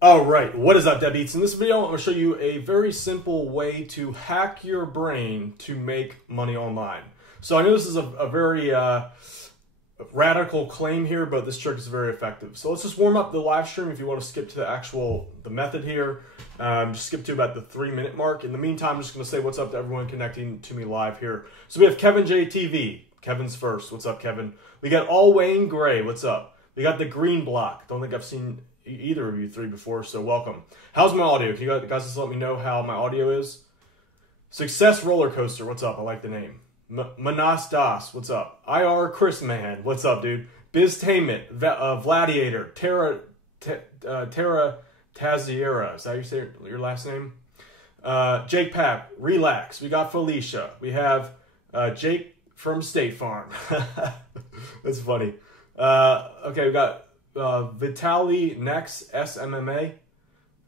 All right, what is up, Deadbeats? In this video, I'm going to show you a very simple way to hack your brain to make money online. So I know this is a very radical claim here, but this trick is very effective. So let's just warm up the live stream. If you want to skip to the method here, just skip to about the 3-minute mark. In the meantime, I'm just going to say what's up to everyone connecting to me live here. So we have Kevin JTV. Kevin's first. What's up, Kevin? We got All Wayne Gray. What's up? We got the Green Block. Don't think I've seen either of you three before, so welcome. How's my audio? Can you guys just let me know how my audio is? Success Roller Coaster, what's up? I like the name. Manas Das, what's up? IR Chris Man, what's up, dude? Biztainment, Vladiator, Tara Taziera, is that how you say your last name? Jake Papp, Relax. We got Felicia. We have Jake from State Farm. That's funny. Okay, we got Vitaly Nex SMMA.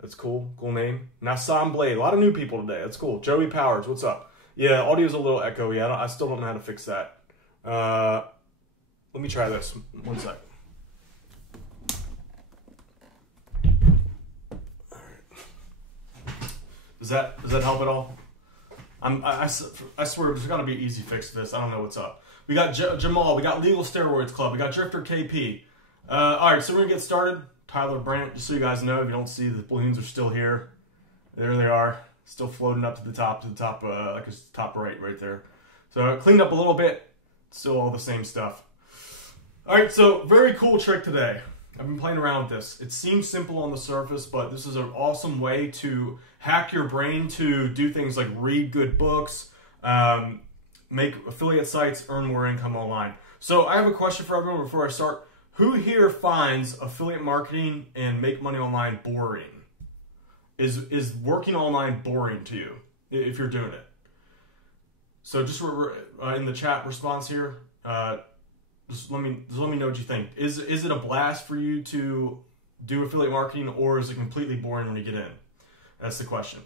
That's cool. Cool name. Nassam Blade. A lot of new people today. That's cool. Joey Powers. What's up? Yeah, audio's a little echoey. I still don't know how to fix that. Let me try this. One sec. All right. Does that help at all? I swear there's got to be an easy fix to this. I don't know what's up. We got Jamal. We got Legal Steroids Club. We got Drifter KP. All right, so we're going to get started. Tyler Brandt, just so you guys know, if you don't see, the balloons are still here. There they are, still floating up to the top, like it's top right there. So cleaned up a little bit, still all the same stuff. All right, so very cool trick today. I've been playing around with this. It seems simple on the surface, but this is an awesome way to hack your brain to do things like read good books, make affiliate sites, earn more income online. So I have a question for everyone before I start. Who here finds affiliate marketing and make money online boring? Is working online boring to you if you're doing it? So just in the chat response here, just let me know what you think. Is it a blast for you to do affiliate marketing, or is it completely boring when you get in? That's the question.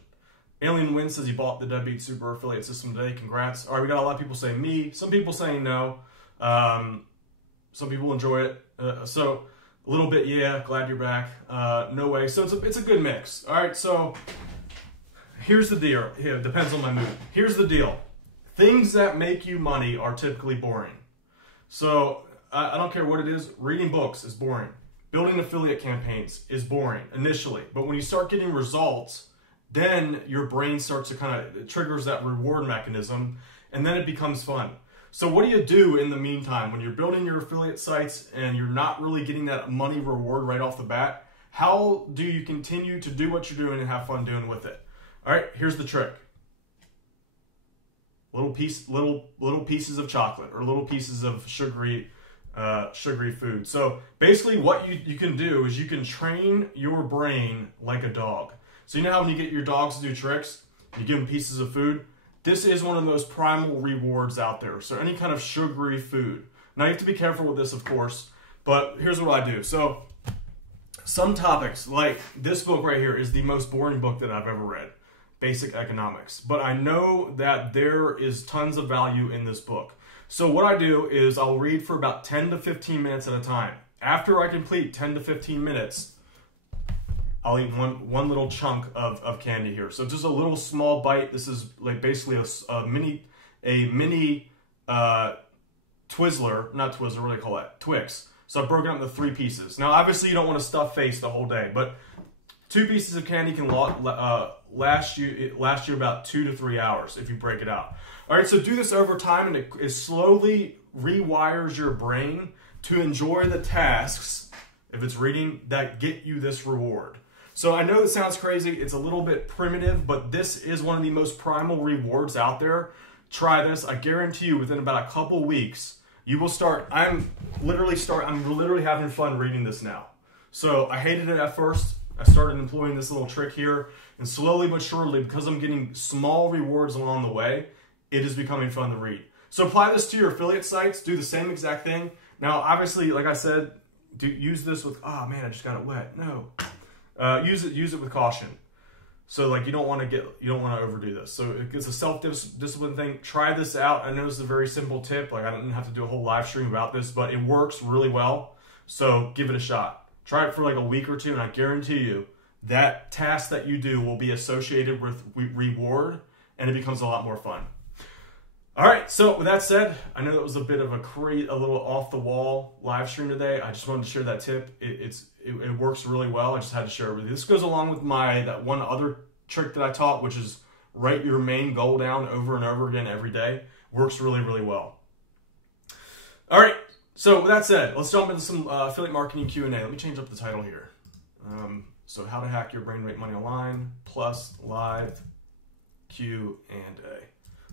Alien Win says he bought the Deadbeat Super Affiliate System today. Congrats. All right, we got a lot of people saying me. Some people saying no. Some people enjoy it. So a little bit, yeah, glad you're back. No way. So it's a good mix. All right, so here's the deal. Yeah, it depends on my mood. Here's the deal. Things that make you money are typically boring. So I don't care what it is. Reading books is boring. Building affiliate campaigns is boring initially. But when you start getting results, then your brain starts to it triggers that reward mechanism, and then it becomes fun. So what do you do in the meantime when you're building your affiliate sites and you're not really getting that money reward right off the bat? How do you continue to do what you're doing and have fun doing with it? All right, here's the trick. Little pieces of chocolate or little pieces of sugary food. So basically what you can do is you can train your brain like a dog. So you know how when you get your dogs to do tricks, you give them pieces of food? This is one of those primal rewards out there. So any kind of sugary food. Now you have to be careful with this, of course, but here's what I do. So some topics, like this book right here is the most boring book that I've ever read, Basic Economics. But I know that there is tons of value in this book. So what I do is I'll read for about 10 to 15 minutes at a time. After I complete 10 to 15 minutes, I'll eat one little chunk of candy here. So just a little small bite. This is like basically a mini Twizzler, not Twizzler, what do they call that? Twix. So I've broken up into 3 pieces. Now obviously you don't want to stuff face the whole day, but 2 pieces of candy can last you about 2 to 3 hours if you break it out. All right, so do this over time, and it slowly rewires your brain to enjoy the tasks, if it's reading, that get you this reward. So I know this sounds crazy, it's a little bit primitive, but this is one of the most primal rewards out there. Try this. I guarantee you within about a couple weeks, you will start, I'm literally having fun reading this now. So I hated it at first. I started employing this little trick here, and slowly but surely, because I'm getting small rewards along the way, it is becoming fun to read. So apply this to your affiliate sites, do the same exact thing. Now, obviously, like I said, use this with, oh man, I just got it wet. No. Use it with caution. So like you don't want to overdo this. So it's a self-discipline thing. Try this out. I know this is a very simple tip. Like I didn't have to do a whole live stream about this, but it works really well. So give it a shot. Try it for like a week or two, and I guarantee you that task that you do will be associated with reward, and it becomes a lot more fun. All right, so with that said, I know that was a bit of a little off the wall live stream today. I just wanted to share that tip. It works really well. I just had to share it with you. This goes along with that one other trick that I taught, which is write your main goal down over and over again every day. Works really, really well. All right, so with that said, let's jump into some affiliate marketing Q&A. Let me change up the title here. So how to hack your brain to make money online plus live Q&A.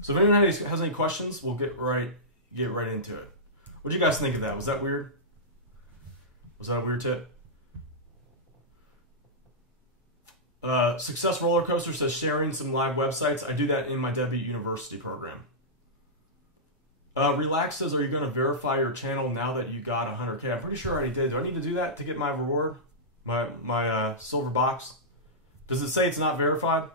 So if anyone has any questions, we'll get right into it. What do you guys think of that? Was that weird? Was that a weird tip? Success Roller Coaster says sharing some live websites. I do that in my Deadbeat University program. Relax says, are you going to verify your channel now that you got 100K? I'm pretty sure I already did. Do I need to do that to get my reward? My silver box? Does it say it's not verified?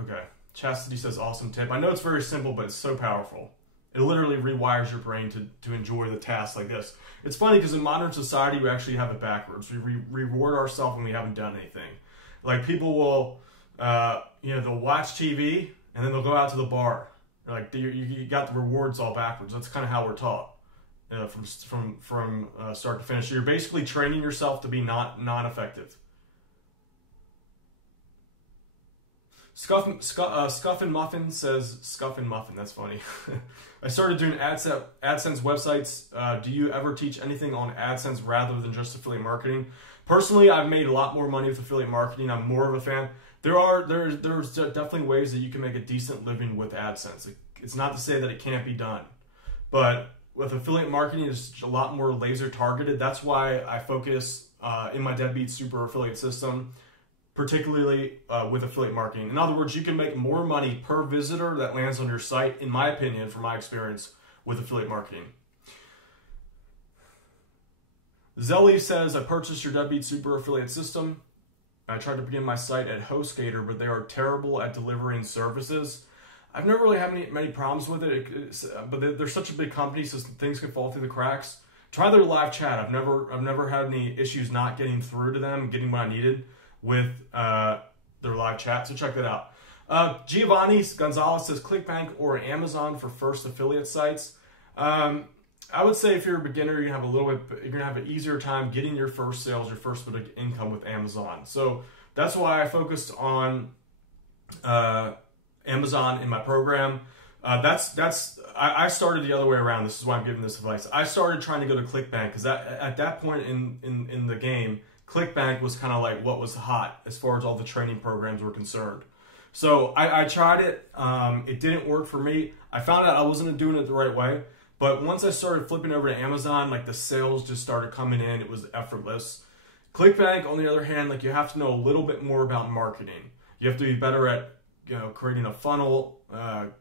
Okay. Chastity says, awesome tip. I know it's very simple, but it's so powerful. It literally rewires your brain to enjoy the tasks like this. It's funny because in modern society, we actually have it backwards. We reward ourselves when we haven't done anything. Like people will, they'll watch TV and then they'll go out to the bar. Like you got the rewards all backwards. That's kind of how we're taught from start to finish. So you're basically training yourself to be non-effective. Scuffin' Muffin says, Scuffin' Muffin, that's funny. I started doing AdSense websites. Do you ever teach anything on AdSense rather than just affiliate marketing? Personally, I've made a lot more money with affiliate marketing. I'm more of a fan. There's definitely ways that you can make a decent living with AdSense. It's not to say that it can't be done. But with affiliate marketing, it's a lot more laser targeted. That's why I focus in my Deadbeat Super Affiliate system, particularly with affiliate marketing. In other words, you can make more money per visitor that lands on your site, in my opinion, from my experience with affiliate marketing. Zelly says, I purchased your Deadbeat Super Affiliate system. I tried to begin my site at HostGator, but they are terrible at delivering services. I've never really had many problems with it, but they're such a big company, so things can fall through the cracks. Try their live chat. I've never had any issues not getting through to them, getting what I needed with their live chat, so check that out. Giovanni Gonzalez says, ClickBank or Amazon for first affiliate sites. I would say if you're a beginner, you're gonna have an easier time getting your first sales, your first bit of income with Amazon. So that's why I focused on Amazon in my program. I started the other way around. This is why I'm giving this advice. I started trying to go to ClickBank because at that point in the game, ClickBank was kind of like what was hot as far as all the training programs were concerned. So I tried it. It didn't work for me. I found out I wasn't doing it the right way. But once I started flipping over to Amazon, like the sales just started coming in. It was effortless. ClickBank, on the other hand, like you have to know a little bit more about marketing. You have to be better at creating a funnel,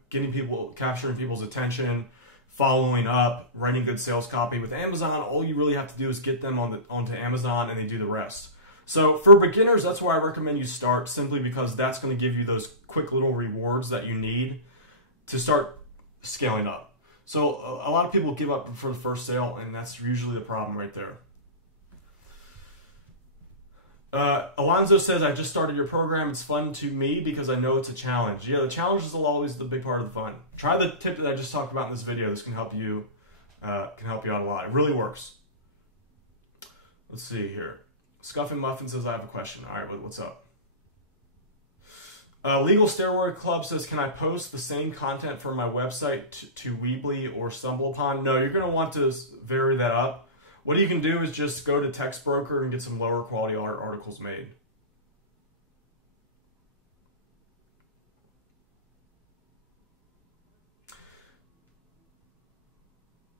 capturing people's attention, following up, writing good sales copy. With Amazon, all you really have to do is get them onto Amazon and they do the rest. So for beginners, that's where I recommend you start, simply because that's going to give you those quick little rewards that you need to start scaling up. So a lot of people give up for the first sale, and that's usually the problem right there. Alonzo says, I just started your program. It's fun to me because I know it's a challenge. Yeah, the challenge is always the big part of the fun. Try the tip that I just talked about in this video. This can help you out a lot. It really works. Let's see here. Scuffin' Muffin says, I have a question. All right, what's up? Legal Steroid Club says, can I post the same content from my website to Weebly or StumbleUpon? No, you're going to want to vary that up. What you can do is just go to TextBroker and get some lower quality articles made.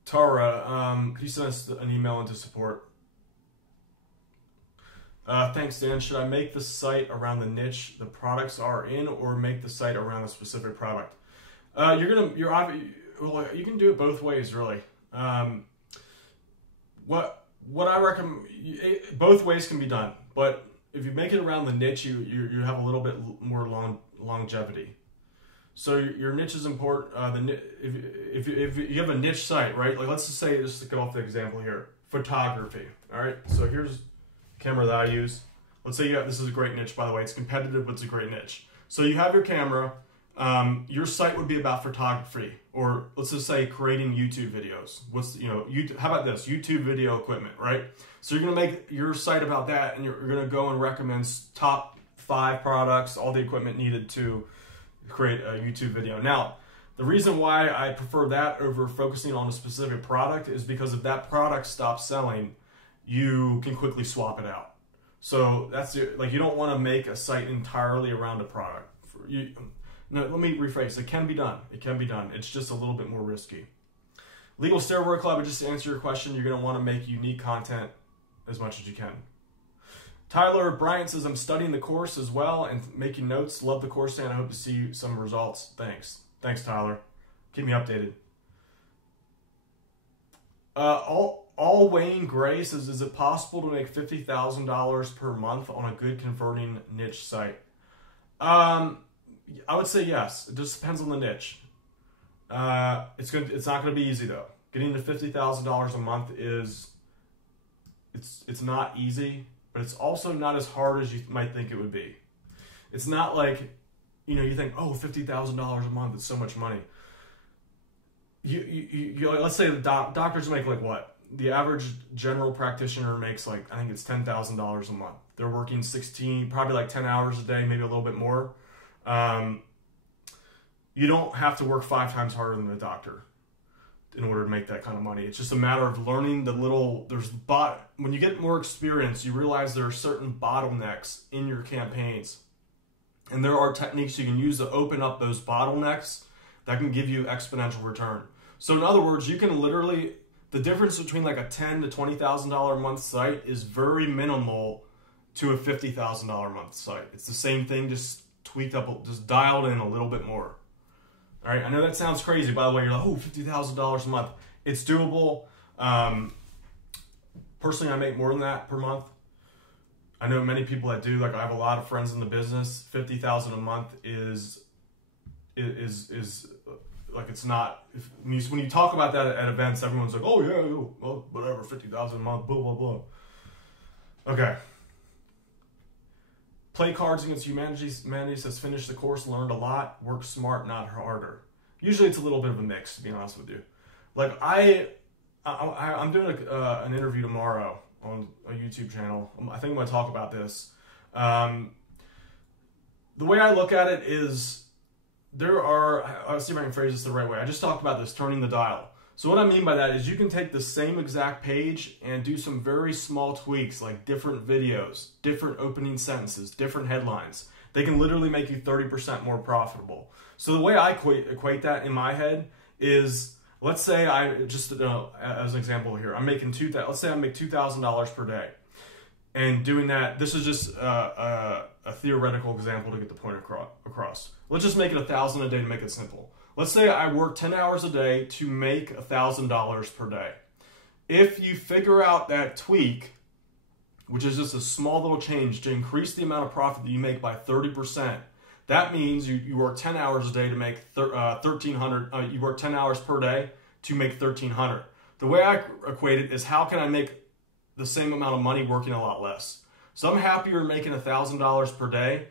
Tara, could you send us an email into support? Thanks, Dan. Should I make the site around the niche the products are in, or make the site around a specific product? You can do it both ways, really. What I recommend, both ways can be done. But if you make it around the niche, you have a little bit more longevity. So your niche is important. If you have a niche site, right? Like let's just say, just to get off the example here, photography. All right. So here's the camera that I use. Let's say this is a great niche, by the way. It's competitive, but it's a great niche. So you have your camera. Your site would be about photography, or let's just say creating YouTube videos. How about this? YouTube video equipment, right? So you're gonna make your site about that, and you're gonna go and recommend top 5 products, all the equipment needed to create a YouTube video. Now, the reason why I prefer that over focusing on a specific product is because if that product stops selling, you can quickly swap it out. So that's you don't want to make a site entirely around a product. No, let me rephrase. It can be done. It can be done. It's just a little bit more risky. Legal Steroid Club, just to answer your question, you're going to want to make unique content as much as you can. Tyler Bryant says, I'm studying the course as well and making notes. Love the course, and I hope to see some results. Thanks. Thanks, Tyler. Keep me updated. All Wayne Gray says, is it possible to make $50,000 per month on a good converting niche site? I would say yes. It just depends on the niche. It's not going to be easy though. Getting to $50,000 a month it's not easy, but it's also not as hard as you might think it would be. It's not like, you think, oh, $50,000 a month is so much money. Let's say the doctors make like what? The average general practitioner makes like, I think it's $10,000 a month. They're working probably like 10 hours a day, maybe a little bit more. You don't have to work 5 times harder than the doctor in order to make that kind of money. It's just a matter of learning when you get more experience, you realize there are certain bottlenecks in your campaigns. And there are techniques you can use to open up those bottlenecks that can give you exponential return. So in other words, you can literally, the difference between like a $10,000 to $20,000 a month site is very minimal to a $50,000 a month site. It's the same thing, just tweaked up, just dialed in a little bit more. All right, I know that sounds crazy. By the way, you're like, oh, $50,000 a month. It's doable. Personally, I make more than that per month. I know many people that do. Like, I have a lot of friends in the business. $50,000 a month is like, it's not. When you talk about that at events, everyone's like, oh yeah, well, whatever, $50,000 a month, blah blah blah. Okay. Play Cards Against Humanity says, finish the course, learned a lot, work smart, not harder. Usually it's a little bit of a mix, to be honest with you. Like I'm doing an interview tomorrow on a YouTube channel. I think I'm going to talk about this. The way I look at it is I'll see if I can phrase this the right way. I just talked about this, turning the dial. So what I mean by that is you can take the same exact page and do some very small tweaks, like different videos, different opening sentences, different headlines. They can literally make you 30% more profitable. So the way I equate that in my head is, let's say as an example here, let's say I make $2,000 per day. And doing that, this is just a theoretical example to get the point across. Let's just make it $1,000 a day to make it simple. Let's say I work 10 hours a day to make $1,000 per day. If you figure out that tweak, which is just a small little change to increase the amount of profit that you make by 30%, that means you work 10 hours a day to make $1,300. You work 10 hours per day to make $1,300. The way I equate it is, how can I make the same amount of money working a lot less? So I'm happier making $1,000 per day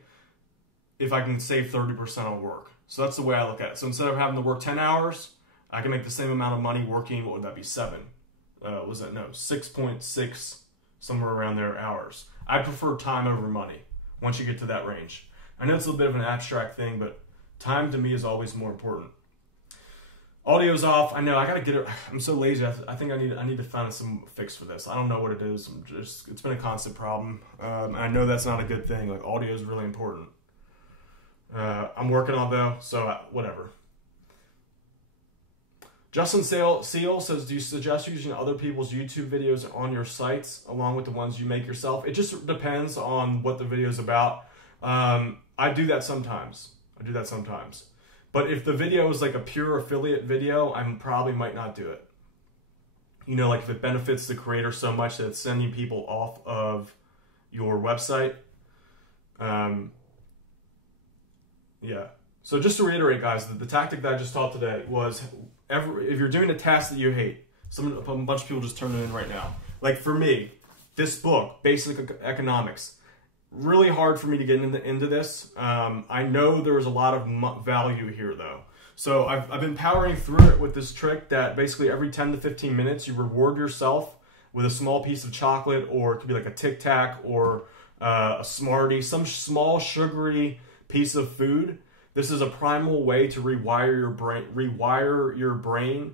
if I can save 30% on work. So that's the way I look at it. So instead of having to work 10 hours, I can make the same amount of money working, what would that be, 6.6, somewhere around there, hours. I prefer time over money once you get to that range. I know it's a little bit of an abstract thing, but time to me is always more important. Audio's off. I know, I gotta get it. I'm so lazy. I think I need to find some fix for this. I don't know what it is. It's been a constant problem. And I know that's not a good thing. Like, audio is really important. I'm working on it though, so whatever. Justin Seal says, do you suggest using other people's YouTube videos on your sites along with the ones you make yourself? It just depends on what the video is about. I do that sometimes. But if the video is like a pure affiliate video, I probably might not do it. Like if it benefits the creator so much that it's sending people off of your website. Yeah. So just to reiterate, guys, the tactic that I just taught today was if you're doing a task that you hate, a bunch of people just turned it in right now. Like for me, this book, Basic Economics, really hard for me to get into this. I know there was a lot of value here though. So I've been powering through it with this trick that basically every 10 to 15 minutes you reward yourself with a small piece of chocolate, or it could be like a Tic Tac or a Smartie, some small sugary piece of food. This is a primal way to rewire your brain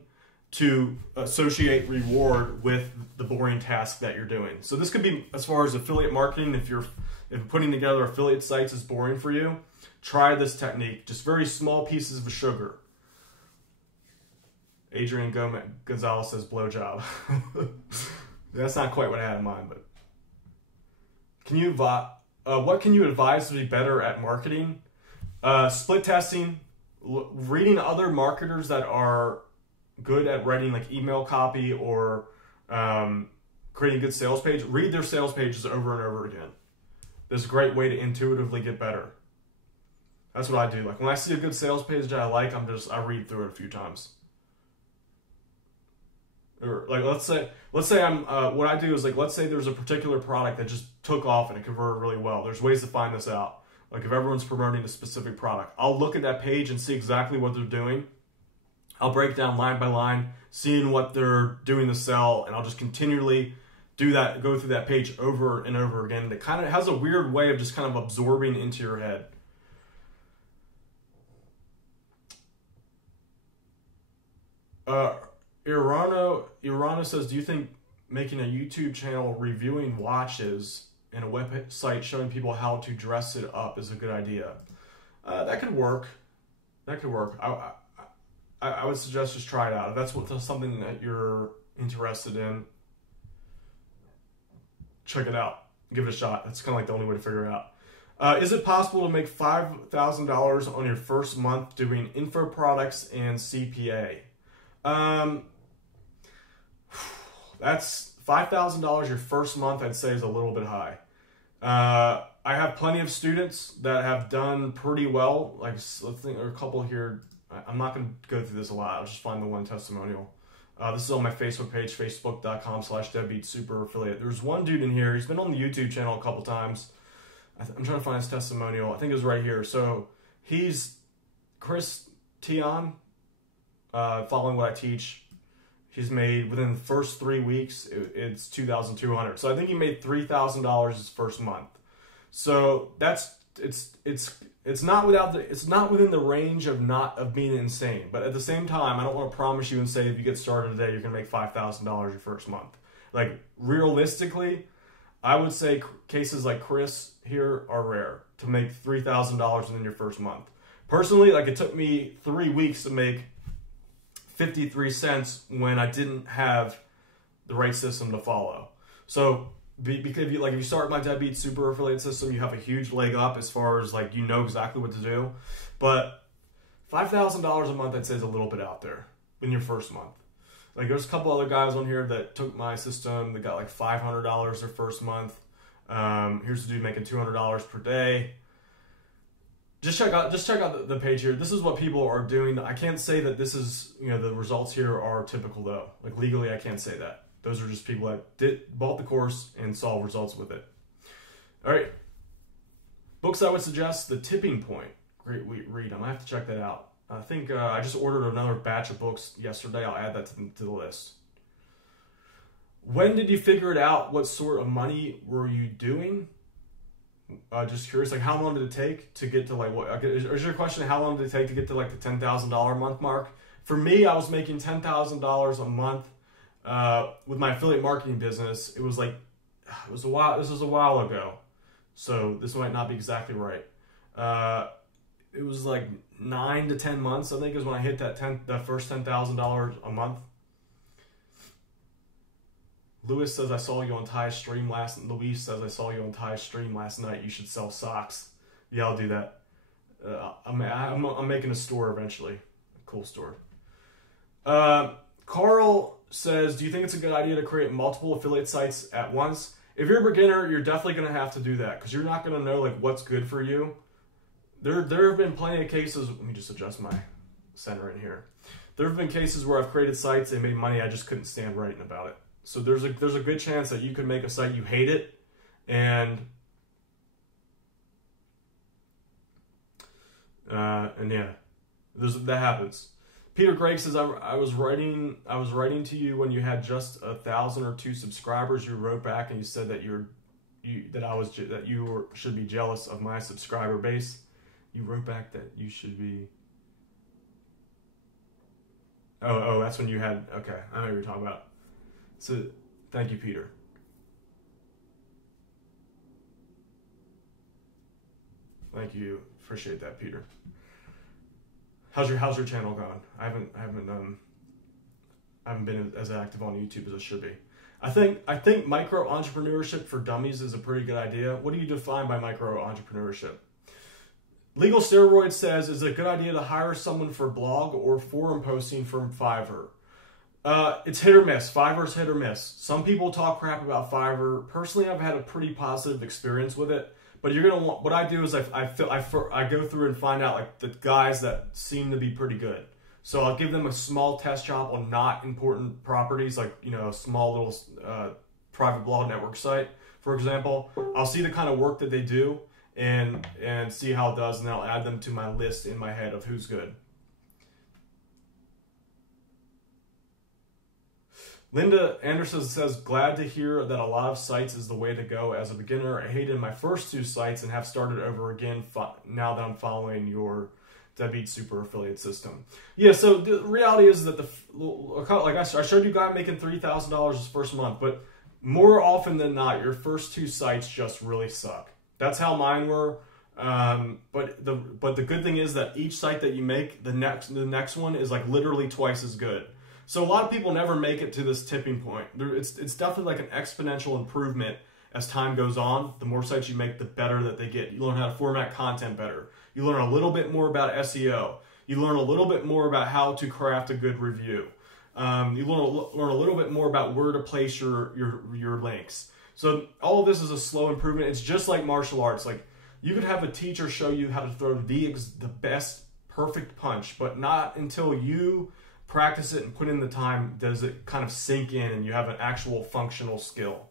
to associate reward with the boring task that you're doing. So this could be as far as affiliate marketing. If putting together affiliate sites is boring for you, try this technique. Just very small pieces of sugar. Adrian Gonzalez says blowjob. That's not quite what I had in mind, but what can you advise to be better at marketing? Split testing, reading other marketers that are good at writing like email copy or creating a good sales page. Read their sales pages over and over again. This is a great way to intuitively get better. That's what I do. Like when I see a good sales page that I like, I read through it a few times. Or like let's say what I do is like, let's say there's a particular product that just took off and it converted really well. There's ways to find this out. Like if everyone's promoting a specific product, I'll look at that page and see exactly what they're doing. I'll break down line by line, seeing what they're doing to sell, and I'll just continually do that, go through that page over and over again. It kind of has a weird way of just kind of absorbing into your head. Irano says, do you think making a YouTube channel reviewing watches and a website showing people how to dress it up is a good idea? That could work. That could work. I would suggest just try it out. If that's something that you're interested in, check it out. Give it a shot. That's kind of like the only way to figure it out. Is it possible to make $5,000 on your first month doing info products and CPA? That's $5,000 your first month, I'd say is a little bit high. I have plenty of students that have done pretty well. Like, let's think, there are a couple here. I'm not going to go through this a lot. I'll just find the one testimonial. This is on my Facebook page, facebook.com/deadbeatsuper affiliate. There's one dude in here. He's been on the YouTube channel a couple times. I'm trying to find his testimonial. I think it was right here. So he's Chris Tion, following what I teach. He's made, within the first 3 weeks, it's $2,200. So I think he made $3,000 his first month. So it's not within the range of being insane. But at the same time, I don't want to promise you and say if you get started today, you're going to make $5,000 your first month. Like realistically, I would say cases like Chris here are rare to make $3,000 within your first month. Personally, like it took me 3 weeks to make 53 cents when I didn't have the right system to follow. So because if you start my Deadbeat Super affiliate system, you have a huge leg up as far as like, you know exactly what to do. But $5,000 a month, I'd say, is a little bit out there in your first month. Like there's a couple other guys on here that took my system that got like $500 their first month. Here's the dude making $200 per day. Just check out the page here. This is what people are doing. I can't say that this is, the results here are typical though. Like legally, I can't say that. Those are just people that bought the course and saw results with it. All right. Books I would suggest, The Tipping Point. Great read. I'm gonna have to check that out. I think I just ordered another batch of books yesterday. I'll add that to the list. When did you figure it out? What sort of money were you doing? Just curious, like how long did it take to get to like what? Is your question how long did it take to get to like the $10,000 a month mark? For me, I was making $10,000 a month with my affiliate marketing business. It was a while. This was a while ago, so this might not be exactly right. It was like 9 to 10 months, I think, is when I hit that first $10,000 a month. Luis says, I saw you on Ty's stream last night. Luis says, I saw you on Ty's stream last night. You should sell socks. Yeah, I'll do that. I'm making a store eventually. A cool store. Carl says, do you think it's a good idea to create multiple affiliate sites at once? If you're a beginner, you're definitely going to have to do that because you're not going to know like what's good for you. there have been plenty of cases. Let me just adjust my center in here. There have been cases where I've created sites and made money. I just couldn't stand writing about it. So there's a good chance that you could make a site, you hate it, and yeah, that happens. Peter Gregg says, I was writing to you when you had just 1,000 or 2 subscribers. You wrote back and you said that you should be jealous of my subscriber base. You wrote back that you should be. Oh, that's when you had. Okay, I know what you're talking about. So, thank you, Peter. Thank you. Appreciate that, Peter. How's your channel going? I haven't been as active on YouTube as I should be. I think micro entrepreneurship for dummies is a pretty good idea. What do you define by micro entrepreneurship? Legal Steroid says, is it a good idea to hire someone for blog or forum posting from Fiverr? It's hit or miss. Fiverr's hit or miss. Some people talk crap about Fiverr. Personally, I've had a pretty positive experience with it. But you're gonna want. What I do is I go through and find out like the guys that seem to be pretty good. So I'll give them a small test job on not important properties, like a small little private blog network site, for example. I'll see the kind of work that they do and see how it does, and then I'll add them to my list in my head of who's good. Linda Anderson says, glad to hear that a lot of sites is the way to go. As a beginner, I hated my first 2 sites and have started over again now that I'm following your Deadbeat Super affiliate system. Yeah, so the reality is that like I showed you a guy making $3,000 his first month, but more often than not, your first 2 sites just really suck. That's how mine were. But the good thing is that each site that you make, the next one is like literally twice as good. So a lot of people never make it to this tipping point. It's definitely like an exponential improvement as time goes on. The more sites you make, the better that they get. You learn how to format content better. You learn a little bit more about SEO. You learn a little bit more about how to craft a good review. You learn a little bit more about where to place your links. So all of this is a slow improvement. It's just like martial arts. Like you could have a teacher show you how to throw the best perfect punch, but not until you practice it and put in the time does it kind of sink in and you have an actual functional skill.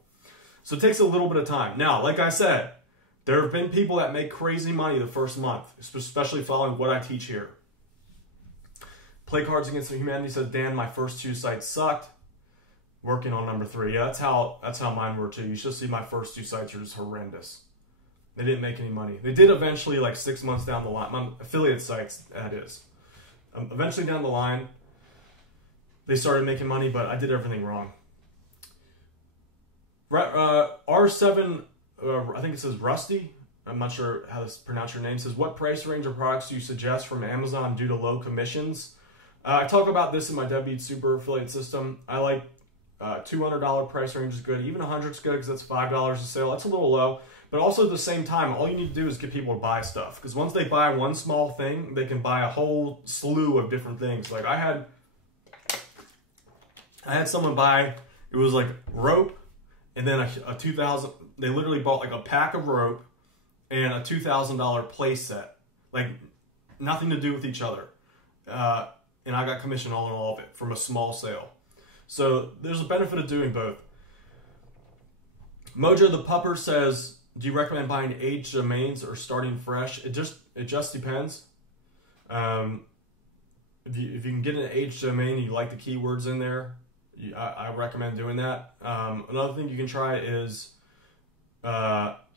So it takes a little bit of time. Now, like I said, there have been people that make crazy money the first month, especially following what I teach here. Play Cards Against Humanity says, Dan, my first 2 sites sucked. Working on number 3. Yeah, that's how mine were too. You should see my first 2 sites are just horrendous. They didn't make any money. They did eventually, like 6 months down the line. My affiliate sites, that is. Eventually down the line, they started making money, but I did everything wrong. R7, I think it says Rusty. I'm not sure how to pronounce your name. Says, what price range of products do you suggest from Amazon due to low commissions? I talk about this in my Deadbeat Super affiliate system. I like $200 price range is good. Even 100 is good because that's $5 a sale. That's a little low. But also at the same time, all you need to do is get people to buy stuff. Because once they buy one small thing, they can buy a whole slew of different things. Like I had someone buy, it was like rope and then a 2,000, they literally bought like a pack of rope and a $2,000 play set. Like nothing to do with each other. And I got commission on all of it from a small sale. So there's a benefit of doing both. Mojo the Pupper says, do you recommend buying aged domains or starting fresh? It just depends. If you can get an aged domain, you like the keywords in there, I recommend doing that. Another thing you can try is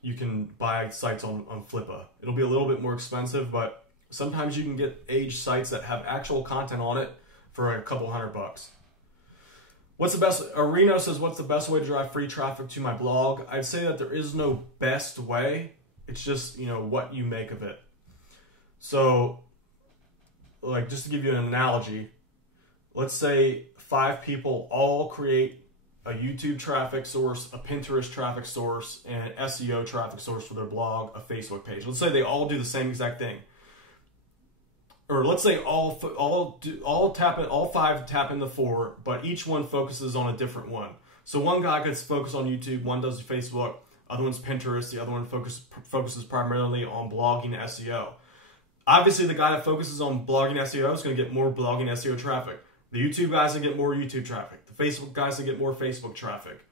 you can buy sites on Flippa. It'll be a little bit more expensive, but sometimes you can get aged sites that have actual content on it for a couple $100. What's the best? Reno says, what's the best way to drive free traffic to my blog? I'd say that there is no best way. It's just, what you make of it. So, like, just to give you an analogy, let's say 5 people all create a YouTube traffic source, a Pinterest traffic source, and an SEO traffic source for their blog, a Facebook page. Let's say they all do the same exact thing. Or let's say all 5 tap into 4, but each one focuses on a different one. So one guy gets focused on YouTube, one does Facebook, other one's Pinterest, the other one focuses primarily on blogging and SEO. Obviously, the guy that focuses on blogging SEO is going to get more blogging SEO traffic. The YouTube guys are going to get more YouTube traffic. The Facebook guys are going to get more Facebook traffic.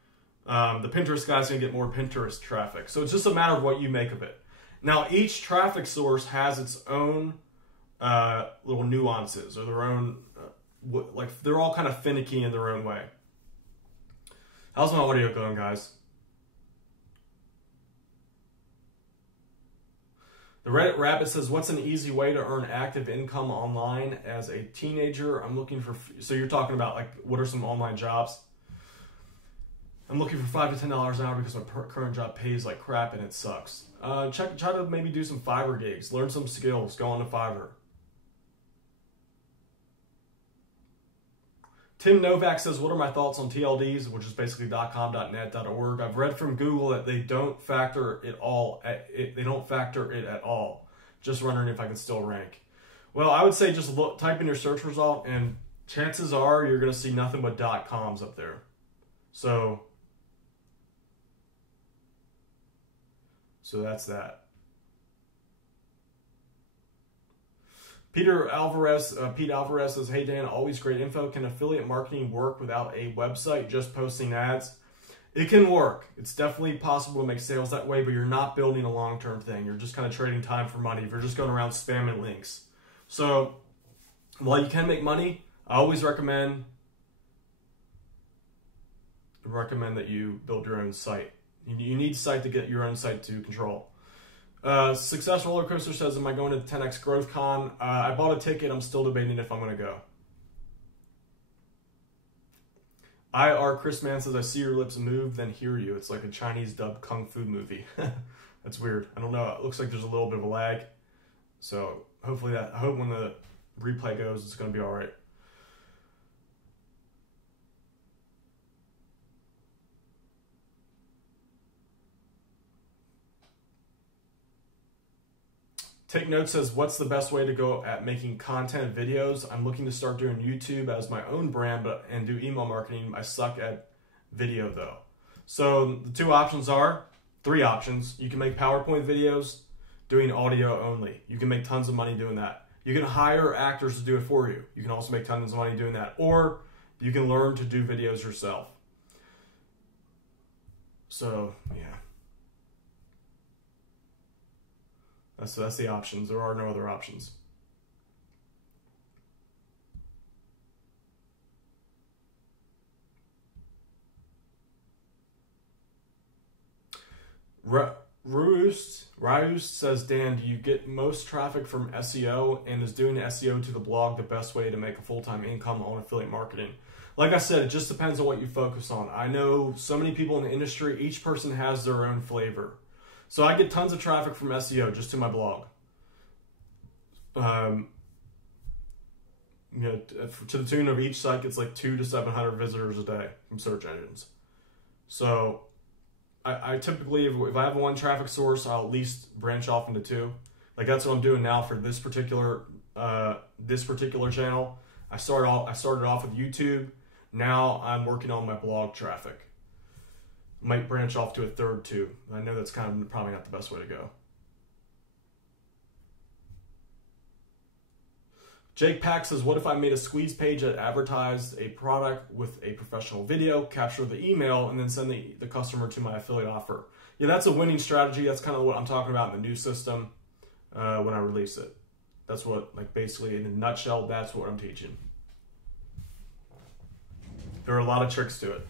The Pinterest guys are going to get more Pinterest traffic. So it's just a matter of what you make of it. Now, each traffic source has its own little nuances or their own, like they're all kind of finicky in their own way. How's my audio going, guys? The Reddit Rabbit says, what's an easy way to earn active income online as a teenager? I'm looking for, so you're talking about like, what are some online jobs? I'm looking for $5 to $10 an hour because my current job pays like crap and it sucks. Try to maybe do some Fiverr gigs, learn some skills, go on to Fiverr. Tim Novak says, what are my thoughts on TLDs, which is basically .com, .net, .org. I've read from Google that they don't factor it all. They don't factor it at all. Just wondering if I can still rank. Well, I would say just type in your search result, and chances are you're going to see nothing but .coms up there. So that's that. Pete Alvarez says, hey Dan, always great info. Can affiliate marketing work without a website, just posting ads? It can work. It's definitely possible to make sales that way, but you're not building a long-term thing. You're just kind of trading time for money if you're just going around spamming links. So while you can make money, I always recommend that you build your own site. You need a site to get your own site to control. Success Roller Coaster says, am I going to 10X Growth Con? I bought a ticket. I'm still debating if I'm going to go. IR Chris Mann says, I see your lips move, then hear you. It's like a Chinese dubbed kung fu movie. That's weird. I don't know. It looks like there's a little bit of a lag. So hopefully I hope when the replay goes, it's going to be all right. Take Note says, what's the best way to go at making content videos? I'm looking to start doing YouTube as my own brand and do email marketing. I suck at video though. So the three options. You can make PowerPoint videos doing audio only. You can make tons of money doing that. You can hire actors to do it for you. You can also make tons of money doing that. Or you can learn to do videos yourself. So, yeah. That's the options. There are no other options. Roost says, Dan, do you get most traffic from SEO, and is doing SEO to the blog the best way to make a full-time income on affiliate marketing? Like I said, it just depends on what you focus on. I know so many people in the industry, each person has their own flavor. So I get tons of traffic from SEO just to my blog. To the tune of each site gets like 200 to 700 visitors a day from search engines. So I typically, if I have one traffic source, I'll at least branch off into two. Like that's what I'm doing now for this particular channel. I started off with YouTube. Now I'm working on my blog traffic. Might branch off to a third too. I know that's kind of probably not the best way to go. Jake Pack says, what if I made a squeeze page that advertised a product with a professional video, capture the email, and then send the customer to my affiliate offer? Yeah, that's a winning strategy. That's kind of what I'm talking about in the new system when I release it. That's what, like basically in a nutshell, that's what I'm teaching. There are a lot of tricks to it.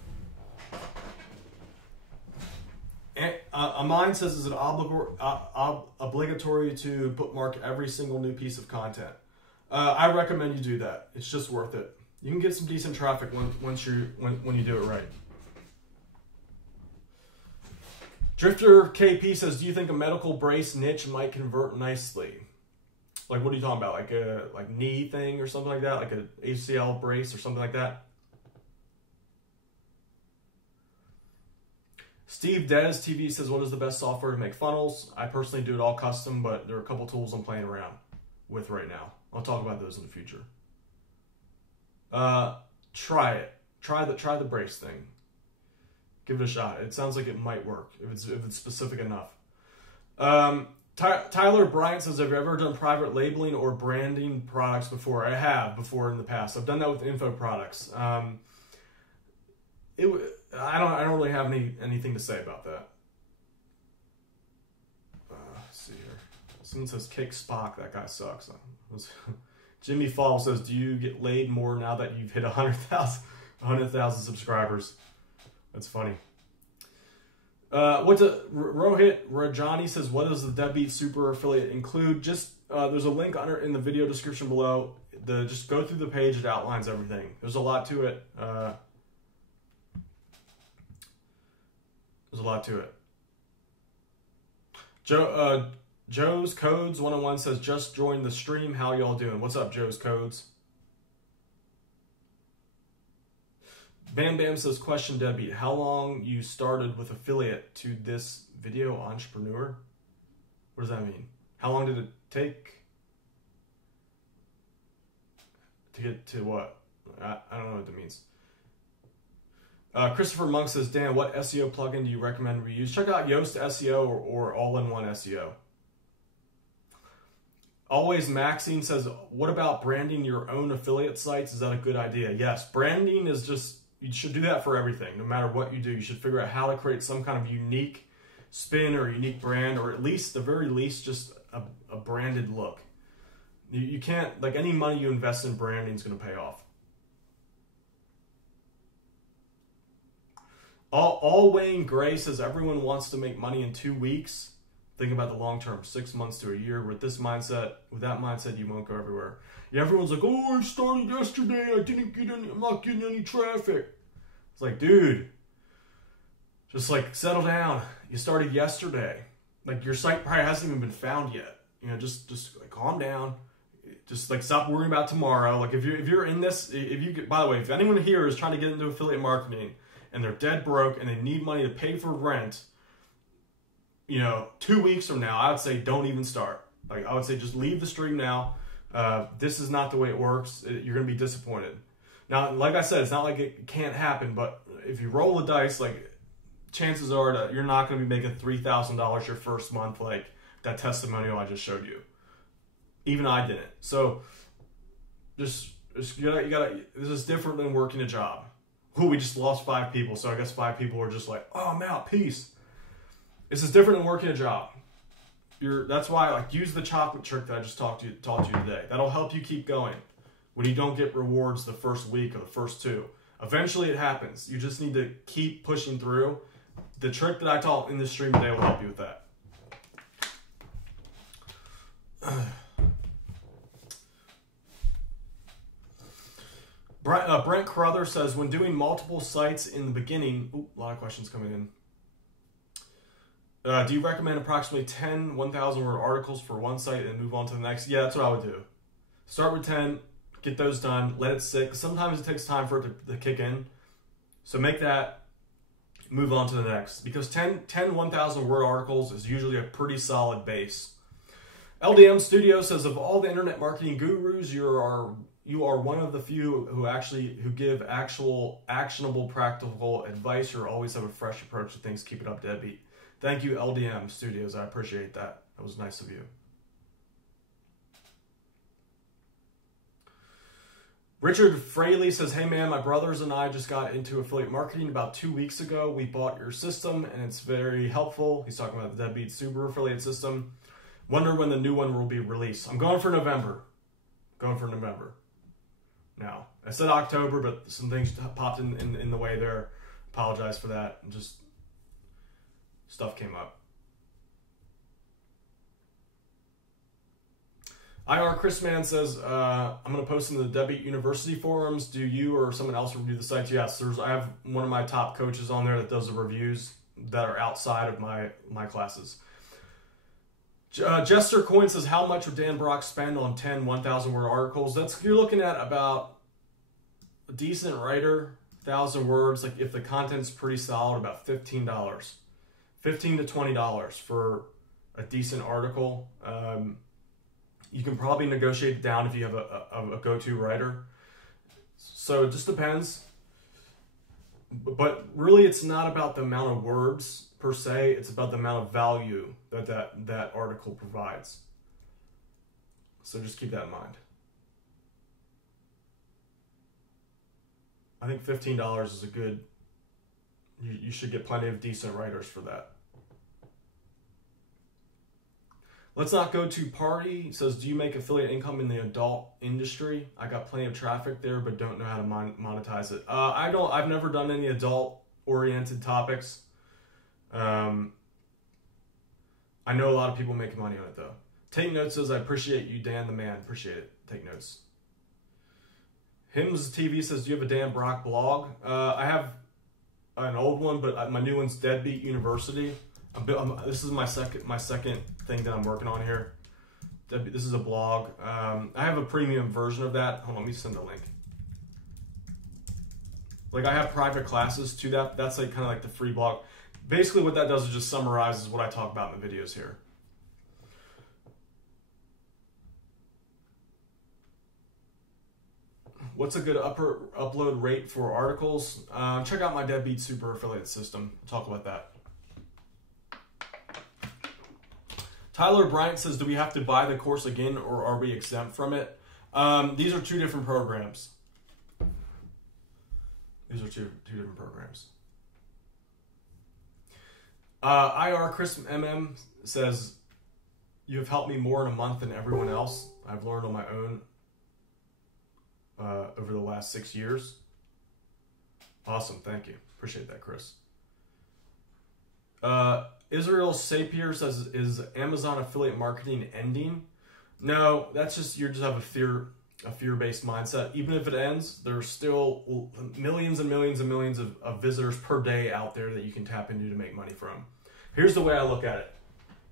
Mine says, is it obligatory to bookmark every single new piece of content? I recommend you do that. It's just worth it. You can get some decent traffic when you do it right. Drifter KP says, do you think a medical brace niche might convert nicely? Like, what are you talking about? Like a knee thing or something like that? Like an ACL brace or something like that? Steve Dez TV says, what is the best software to make funnels? I personally do it all custom, but there are a couple tools I'm playing around with right now. I'll talk about those in the future. Try it. Try the brace thing. Give it a shot. It sounds like it might work if it's specific enough. Tyler Bryant says, have you ever done private labeling or branding products before? I have before in the past. I've done that with info products. I don't really have anything to say about that. Let's see here. Someone says kick Spock. That guy sucks. Jimmy Fall says, do you get laid more now that you've hit 100,000 subscribers? That's funny. Rohit Rajani says, what does the Deadbeat Super Affiliate include? Just there's a link in the video description below. Just go through the page. It outlines everything. There's a lot to it. Joe's Codes 101 says, just joined the stream. How y'all doing? What's up, Joe's Codes? Bam Bam says, question Debbie, how long you started with affiliate to this video entrepreneur? What does that mean? How long did it take to get to what? I don't know what that means. Christopher Monk says, Dan, what SEO plugin do you recommend we use? Check out Yoast SEO or All-in-One SEO. Always Maxine says, what about branding your own affiliate sites? Is that a good idea? Yes, branding is just, you should do that for everything. No matter what you do, you should figure out how to create some kind of unique spin or unique brand, or at least, the very least, just a branded look. You can't, like, any money you invest in branding is going to pay off. All Wayne Gray says, everyone wants to make money in 2 weeks. Think about the long term, 6 months to a year. With that mindset, you won't go everywhere. Yeah, everyone's like, oh, I started yesterday. I'm not getting any traffic. It's like, dude, just like settle down. You started yesterday. Like, your site probably hasn't even been found yet. You know, just like calm down. Just like stop worrying about tomorrow. Like if you're in this, by the way, if anyone here is trying to get into affiliate marketing and they're dead broke and they need money to pay for rent, you know, 2 weeks from now, I would say don't even start. Like, I would say just leave the stream now. This is not the way it works. You're going to be disappointed. Now, like I said, it's not like it can't happen, but if you roll the dice, like, chances are that you're not going to be making $3,000 your first month, like that testimonial I just showed you. Even I didn't. So, just you gotta. This is different than working a job. Ooh, we just lost 5 people, so I guess 5 people were just like, oh, I'm out, peace. This is different than working a job. That's why, like, use the chocolate trick that I just taught you today. That'll help you keep going when you don't get rewards the first week or the first 2. Eventually it happens. You just need to keep pushing through. The trick that I taught in this stream today will help you with that. Brent Carruthers says, when doing multiple sites in the beginning, a lot of questions coming in. Do you recommend approximately 10 1,000 word articles for one site and move on to the next? Yeah, that's what I would do. Start with 10, get those done, let it sit. Sometimes it takes time for it to kick in. So make that, move on to the next. Because 10 1,000 word articles is usually a pretty solid base. LDM Studio says, of all the internet marketing gurus, you are one of the few who give actual actionable practical advice or always have a fresh approach to things. Keep it up, Deadbeat. Thank you, LDM Studios. I appreciate that. That was nice of you. Richard Fraley says, hey man, my brothers and I just got into affiliate marketing about 2 weeks ago. We bought your system and it's very helpful. He's talking about the Deadbeat Super affiliate system. Wonder when the new one will be released. I'm going for November. Now, I said October, but some things popped in the way there. Apologize for that. And just stuff came up. IR Chris Man says, I'm going to post in the Deadbeat University forums. Do you or someone else review the sites? Yes, I have one of my top coaches on there that does the reviews that are outside of my classes. Jester Coin says, how much would Dan Brock spend on 10 1,000 word articles? You're looking at about a decent writer, 1,000 words. Like, if the content's pretty solid, about $15 to $20 for a decent article. You can probably negotiate it down if you have a go-to writer. So it just depends. But really, it's not about the amount of words per se. It's about the amount of value that article provides. So just keep that in mind. I think $15 is a good. You should get plenty of decent writers for that. Let's not go to party. It says, do you make affiliate income in the adult industry? I got plenty of traffic there, but don't know how to monetize it. I've never done any adult-oriented topics. I know a lot of people making money on it though. Take Notes says, I appreciate you, Dan the man. Appreciate it. Take Notes. Hims TV says, do you have a Dan Brock blog? I have an old one, but my new one's Deadbeat University. This is my second thing that I'm working on here. This is a blog. I have a premium version of that. Hold on, let me send the link. Like I have private classes to that. That's like kind of like the free blog. Basically what that does is just summarizes what I talk about in the videos here. What's a good upload rate for articles? Check out my Deadbeat Super Affiliate System. We'll talk about that. Tyler Bryant says, do we have to buy the course again or are we exempt from it? These are two different programs. These are two different programs. IR Chris MM says, you have helped me more in a month than everyone else. I've learned on my own over the last 6 years. Awesome, thank you. Appreciate that, Chris. Israel Sapir says, is Amazon affiliate marketing ending? No, that's just, you just have a fear-based mindset. Even if it ends, there's still millions and millions and millions of visitors per day out there that you can tap into to make money from. Here's the way I look at it.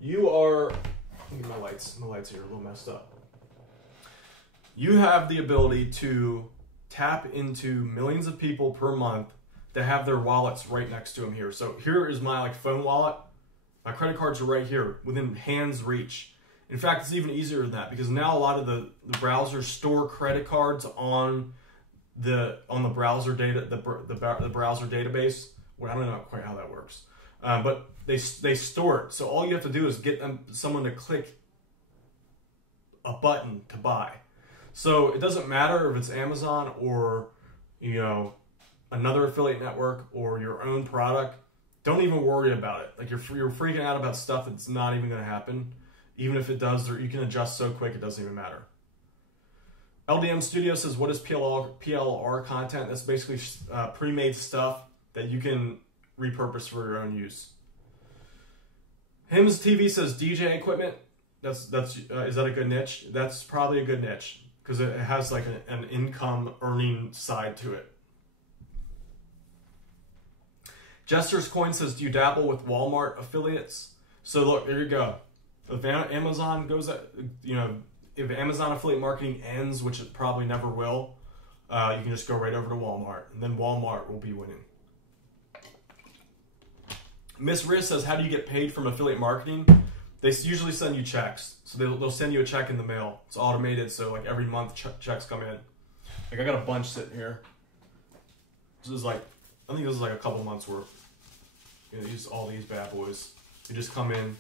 You are, let me get my lights here are a little messed up. You have the ability to tap into millions of people per month that have their wallets right next to them here. So here is my phone wallet. My credit cards are right here within hand's reach. In fact, it's even easier than that because now a lot of the browsers store credit cards on the browser data the browser database. Well, I don't know quite how that works, but they store it. So all you have to do is get someone to click a button to buy. So it doesn't matter if it's Amazon or another affiliate network or your own product. Don't even worry about it. Like you're freaking out about stuff that's not even going to happen. Even if it does, you can adjust so quick it doesn't even matter. LDM Studio says, what is PLR content? That's basically pre-made stuff that you can repurpose for your own use. Hims TV says, DJ equipment. Is that a good niche? That's probably a good niche because it has like an income earning side to it. Jester's Coin says, do you dabble with Walmart affiliates? So look, there you go. If Amazon goes, if Amazon affiliate marketing ends, which it probably never will, you can just go right over to Walmart, and then Walmart will be winning. Miss Riz says, how do you get paid from affiliate marketing? They usually send you checks. So they'll send you a check in the mail. It's automated, so like every month checks come in. Like I got a bunch sitting here. This is like, I think this is like a couple months worth. Use all these bad boys. You just come in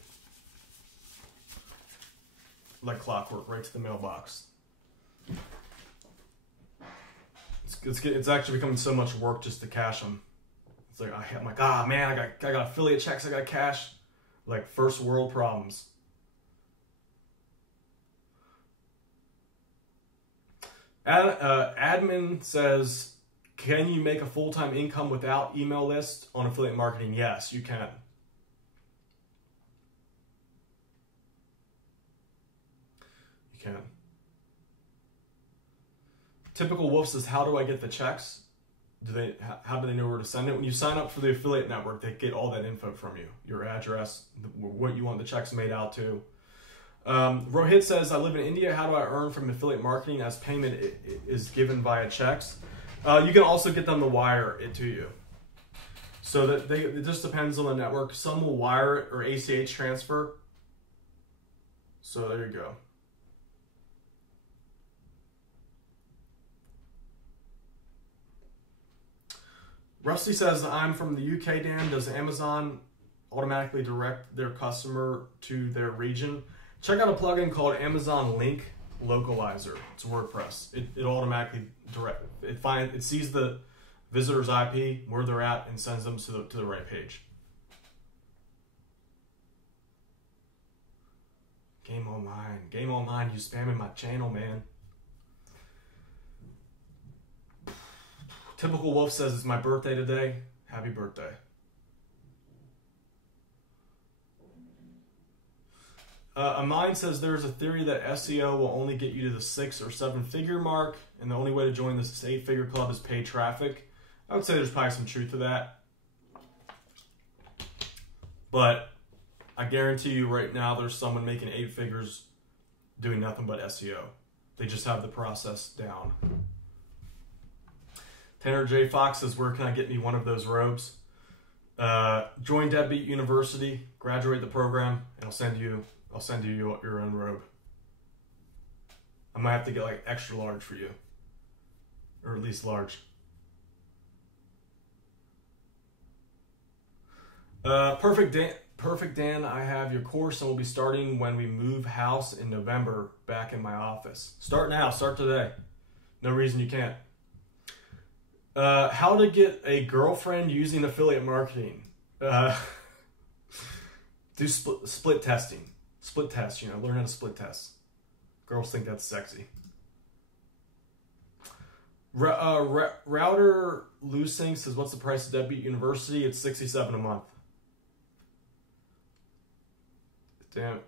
like clockwork right to the mailbox. It's actually becoming so much work just to cash them. It's like I'm like, man, I got affiliate checks I got to cash. Like first world problems. Admin says, can you make a full-time income without email list on affiliate marketing? Yes, you can. You can. Typical Wolf says, how do I get the checks? How do they know where to send it? When you sign up for the affiliate network, they get all that info from you. Your address, what you want the checks made out to. Rohit says, I live in India. How do I earn from affiliate marketing as payment is given via checks? You can also get them to wire it to you. So that it just depends on the network. Some will wire it or ACH transfer. So there you go. Rusty says, I'm from the UK, Dan. Does Amazon automatically direct their customer to their region? Check out a plugin called Amazon Link Localizer. It's WordPress. It automatically it sees the visitor's IP, where they're at, and sends them to the right page. Game Online. Game Online, you spamming my channel, man. Typical Wolf says, it's my birthday today. Happy birthday. Amine says, there's a theory that SEO will only get you to the 6 or 7 figure mark, and the only way to join this 8-figure club is paid traffic. I would say there's probably some truth to that. But I guarantee you right now there's someone making 8 figures doing nothing but SEO. They just have the process down. Tanner J. Fox says, where can I get me one of those robes? Join Deadbeat University, graduate the program, and I'll send you your own robe. I might have to get like extra large for you. Or at least large. Perfect Dan, I have your course and we'll be starting when we move house in November back in my office. Start now, start today. No reason you can't. How to get a girlfriend using affiliate marketing. Do split testing. Split test, learn how to split test. Girls think that's sexy. Router Loosing says, what's the price of Deadbeat University? It's $67 a month.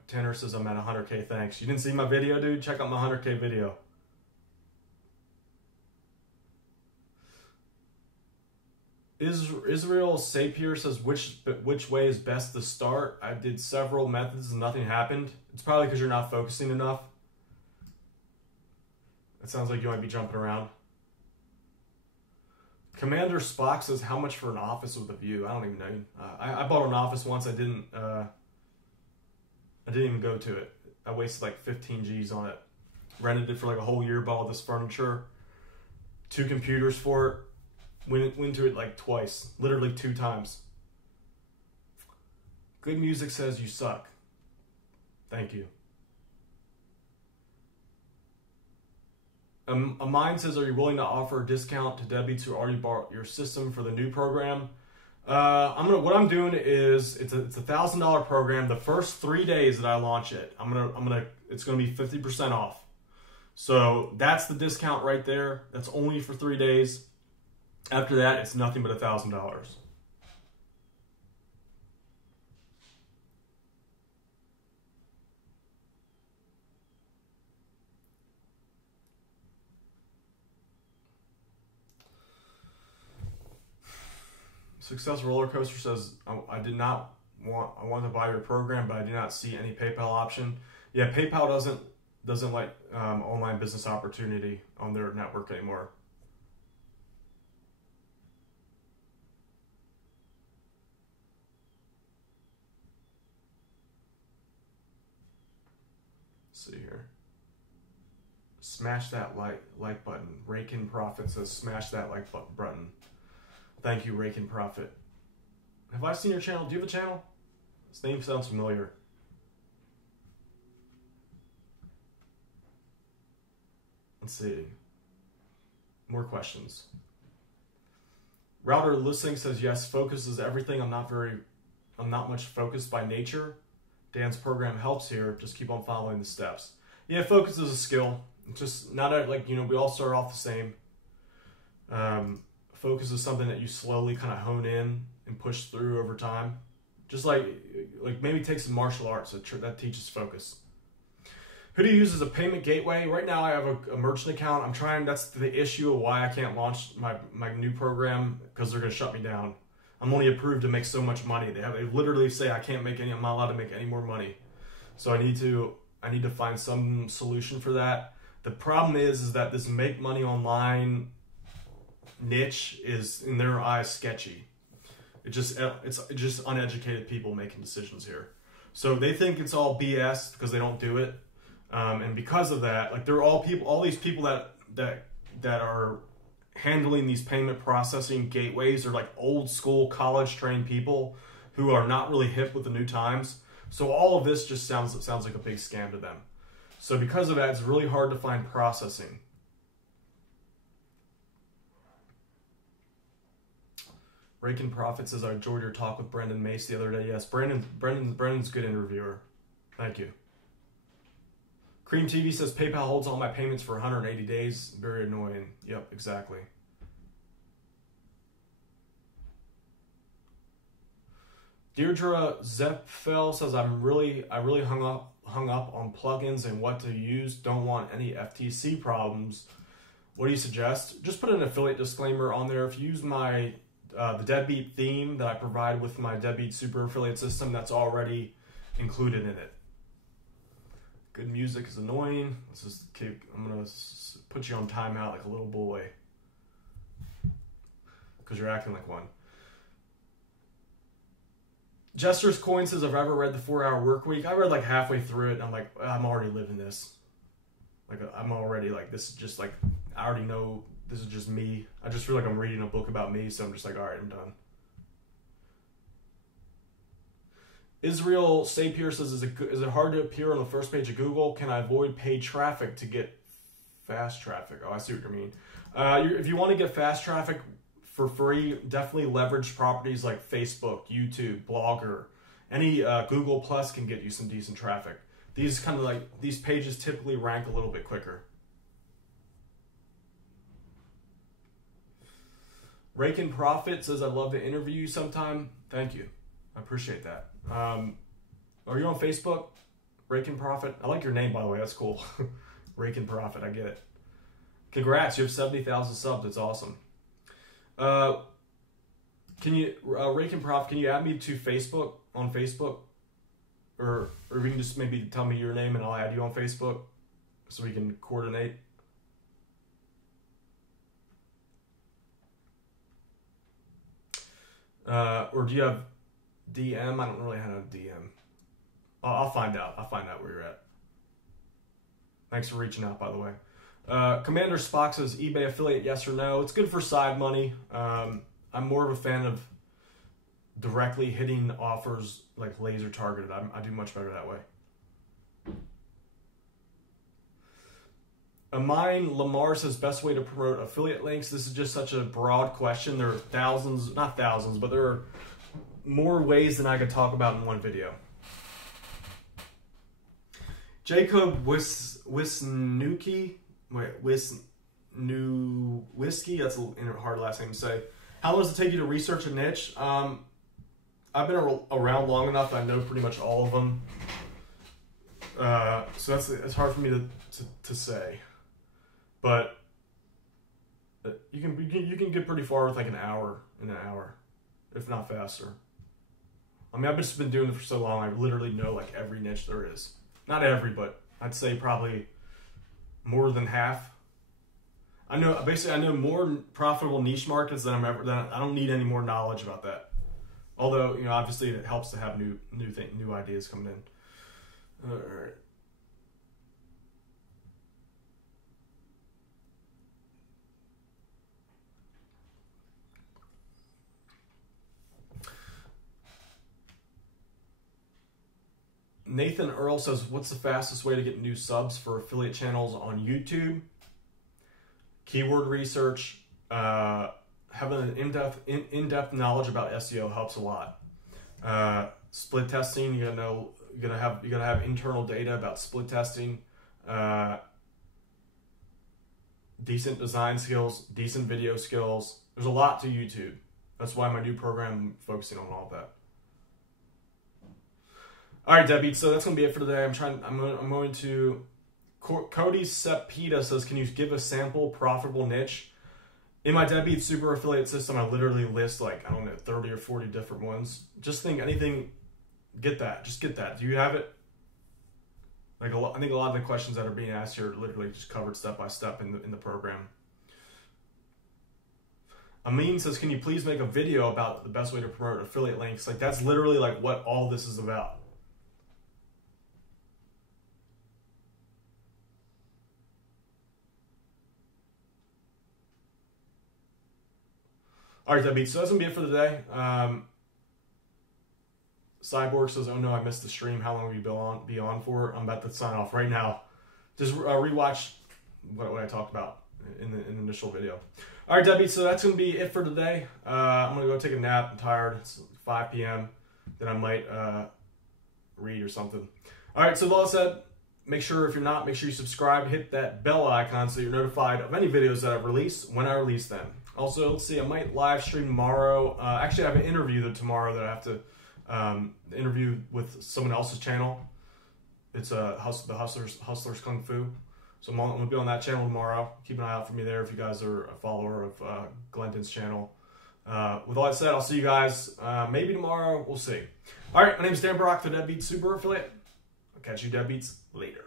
Tanner says, I'm at 100K, thanks. You didn't see my video, dude? Check out my 100K video. Israel Sapir says, which way is best to start? I did several methods and nothing happened. It's probably because you're not focusing enough. It sounds like you might be jumping around. Commander Spock says, how much for an office with a view? I don't even know. I bought an office once. I didn't even go to it. I wasted like 15 G's on it. Rented it for like a whole year, bought all this furniture. 2 computers for it. Went to it like twice. Literally 2 times. Good Music says, you suck. Thank you. Amine says, are you willing to offer a discount to deadbeats who already bought your system for the new program? What I'm doing is it's a $1,000 program. The first 3 days that I launch it, it's gonna be 50% off. So that's the discount right there. That's only for 3 days. After that, it's nothing but $1,000. Success Roller Coaster says, I want to buy your program, but I do not see any PayPal option. Yeah, PayPal doesn't like online business opportunity on their network anymore. Let's see here. Smash that like button. Rakin Profit says, smash that like button. Thank you, Rakin Profit. Have I seen your channel? Do you have a channel? This name sounds familiar. Let's see. More questions. Router Listening says, yes, focus is everything. I'm not much focused by nature. Dan's program helps here. Just keep on following the steps. Yeah, focus is a skill. It's just not we all start off the same. Focus is something that you slowly kind of hone in and push through over time. Just like maybe take some martial arts that teaches focus. Who do you use as a payment gateway? Right now I have a merchant account. That's the issue of why I can't launch my new program, because they're going to shut me down. I'm only approved to make so much money. They literally say I'm not allowed to make any more money. So I need to find some solution for that. The problem is that this make money online niche is in their eyes sketchy. It's just uneducated people making decisions here. So they think it's all BS because they don't do it. And because of that, all these people that are handling these payment processing gateways are like old school college trained people who are not really hip with the new times. So all of this just sounds like a big scam to them. So because of that, it's really hard to find processing. Raking Profit says, I enjoyed your talk with Brendan Mace the other day. Yes, Brendan's a good interviewer. Thank you. Cream TV says, PayPal holds all my payments for 180 days. Very annoying. Yep, exactly. Deirdre Zepfel says, I really hung up on plugins and what to use. Don't want any FTC problems. What do you suggest? Just put an affiliate disclaimer on there. If you use my the Deadbeat theme that I provide with my Deadbeat Super Affiliate system, that's already included in it. Good music is annoying. Let's just keep. I'm gonna put you on timeout like a little boy because you're acting like one. Jester's Coin says, I've ever read the 4-Hour Workweek. I read like halfway through it and I'm like, I'm already living this. Like I'm already like, this is just like, I already know this is just me. I just feel like I'm reading a book about me, so I'm just like, all right, I'm done. Israel Sapir says, is it hard to appear on the first page of Google? Can I avoid paid traffic to get fast traffic? Oh, I see what you mean. If you want to get fast traffic for free, definitely leverage properties like Facebook, YouTube, Blogger. Any Google Plus can get you some decent traffic. These pages typically rank a little bit quicker. Raking Profit says, I'd love to interview you sometime. Thank you. I appreciate that. Are you on Facebook? Raking Profit? I like your name, by the way. That's cool. Raking Profit. I get it. Congrats. You have 70,000 subs. That's awesome. Can you, Raking Profit, can you add me to Facebook, on Facebook? Or you can just maybe tell me your name and I'll add you on Facebook so we can coordinate. Or do you have DM? I don't really have a DM. I'll find out. I'll find out where you're at. Thanks for reaching out, by the way. Commander Spock says, eBay affiliate, yes or no? It's good for side money. I'm more of a fan of directly hitting offers like laser targeted. I do much better that way. Mine Lamar says, best way to promote affiliate links. This is just such a broad question. There are thousands, not thousands, but there are more ways than I could talk about in one video. Jacob Wisniewski, Whiskey, that's a hard last name to say. How long does it take you to research a niche? I've been around long enough. I know pretty much all of them. So it's hard for me to say. But you can get pretty far with like an hour, if not faster. I mean, I've just been doing it for so long. I literally know like every niche there is. Not every, but I'd say probably more than half. I know more profitable niche markets than I don't need any more knowledge about that. Although, you know, obviously it helps to have new ideas coming in. All right. Nathan Earl says, what's the fastest way to get new subs for affiliate channels on YouTube? Keyword research, having an in-depth knowledge about SEO helps a lot. Split testing, you gotta have internal data about split testing. Decent design skills, decent video skills. There's a lot to YouTube. That's why my new program I'm focusing on all of that. All right, Debbie. So that's gonna be it for today. I'm going to. Cody Sepeda says, "Can you give a sample profitable niche?" In my Deadbeat Super Affiliate system, I literally list like 30 or 40 different ones. Just think anything. Get that. Just get that. Do you have it? Like I think a lot of the questions that are being asked here are literally just covered step by step in the program. Amin says, "Can you please make a video about the best way to promote affiliate links?" Like that's literally like what all this is about. All right, Deadbeats. So that's going to be it for the day. Cyborg says, oh no, I missed the stream. How long will you be on for? I'm about to sign off right now. Just rewatch what I talked about in the initial video. All right, Debbie, so that's going to be it for today. I'm going to go take a nap. I'm tired. It's 5 p.m. Then I might read or something. All right, so with all that said, make sure if you're not, make sure you subscribe. Hit that bell icon so you're notified of any videos that I've released when I release them. Also, let's see, I might live stream tomorrow. Actually, I have an interview tomorrow that I have to interview with someone else's channel. It's the Hustlers Kung Fu. So I'm going to be on that channel tomorrow. Keep an eye out for me there if you guys are a follower of Glenton's channel. With all that said, I'll see you guys maybe tomorrow. We'll see. All right, my name is Dan Brock, the Deadbeats Super Affiliate. I'll catch you Deadbeats later.